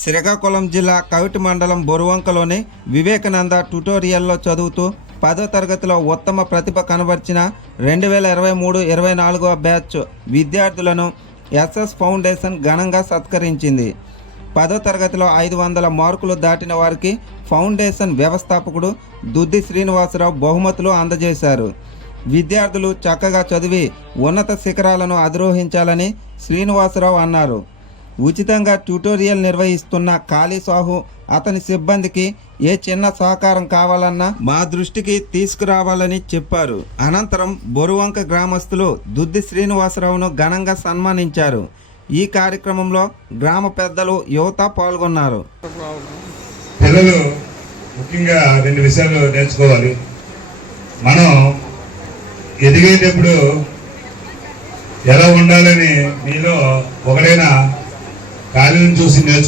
శ్రీకాకుళం జిల్లా కవిటి మండలం బొరువంకలోని వివేకానంద ట్యుటోరియల్లో చదువుతూ పదో తరగతిలో ఉత్తమ ప్రతిభ కనబర్చిన రెండు వేల ఇరవై మూడు ఇరవై నాలుగవ బ్యాచ్ విద్యార్థులను ఎస్ఎస్ ఫౌండేషన్ ఘనంగా సత్కరించింది. పదో తరగతిలో ఐదు వందల మార్కులు దాటిన వారికి ఫౌండేషన్ వ్యవస్థాపకుడు దుద్ది శ్రీనివాసరావు బహుమతులు అందజేశారు. విద్యార్థులు చక్కగా చదివి ఉన్నత శిఖరాలను అధిరోహించాలని శ్రీనివాసరావు అన్నారు. ఉచితంగా ట్యూటోరియల్ నిర్వహిస్తున్న కాళీ సాహు అతని సిబ్బందికి ఏ చిన్న సహకారం కావాలన్నా మా దృష్టికి తీసుకురావాలని చెప్పారు. అనంతరం బొరువంక గ్రామస్తులు దుద్ది శ్రీనివాసరావును ఘనంగా సన్మానించారు. ఈ కార్యక్రమంలో గ్రామ పెద్దలు యువత పాల్గొన్నారు. పిల్లలు ముఖ్యంగా రెండు విషయాలు నేర్చుకోవాలి. మనం ఎదిగేటప్పుడు ఎలా ఉండాలని మీలో ఒకడైనా ఖాళీని చూసి నేర్చుకో